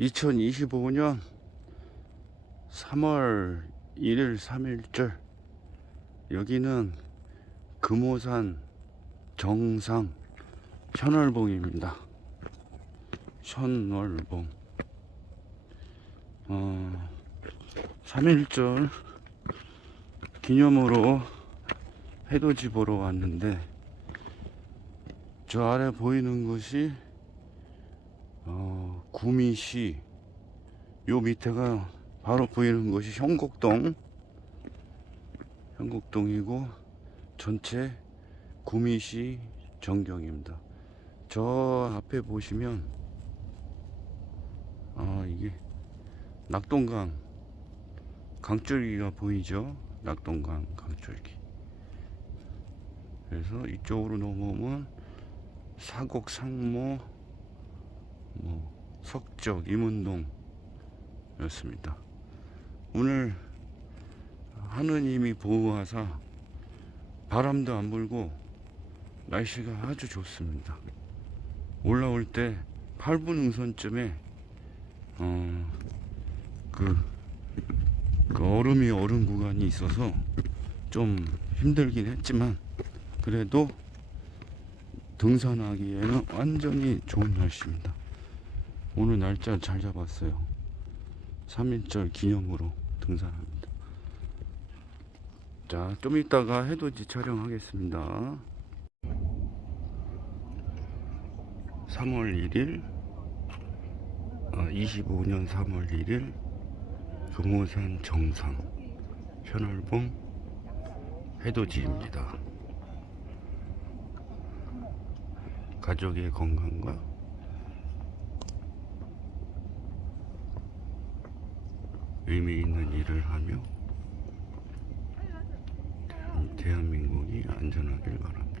2025년 3월 1일 3일절 여기는 금오산 정상 현월봉입니다. 현월봉 어, 3일절 기념으로 해돋이 보러 왔는데 저 아래 보이는 것이 어, 구미시 요 밑에가 바로 보이는 것이 형곡동. 형곡동이고 전체 구미시 전경입니다. 저 앞에 보시면 아 이게 낙동강 강줄기가 보이죠? 낙동강 강줄기. 그래서 이쪽으로 넘어오면 사곡 상모 뭐 석적 임운동 였습니다. 오늘 하느님이 보호하사 바람도 안 불고 날씨가 아주 좋습니다. 올라올 때 8분 응선쯤에 어, 그, 그 얼음이 얼음 구간이 있어서 좀 힘들긴 했지만 그래도 등산하기에는 완전히 좋은 날씨입니다 오늘 날짜 잘 잡았어요. 3일절 기념으로 등산합니다. 자 좀 이따가 해돋이 촬영하겠습니다. 3월 1일 아, 25년 3월 1일 금오산 정상 현월봉 해돋이입니다. 가족의 건강과 의미 있는 일을 하며 대- 대한민국이 안전하길 바랍니다.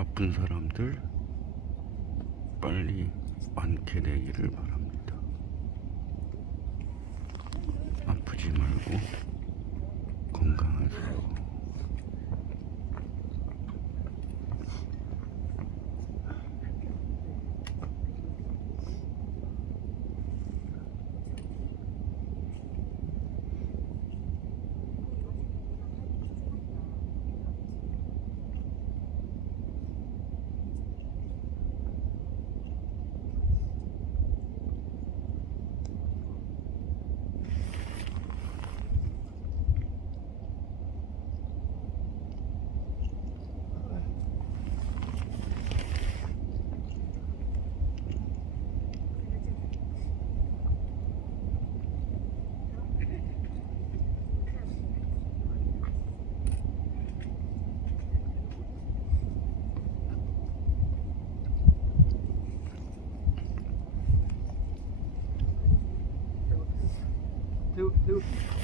아픈 사람들 빨리 완쾌되기를 바랍니다. 아프지 말고 건강하세요. 아 여기 있네.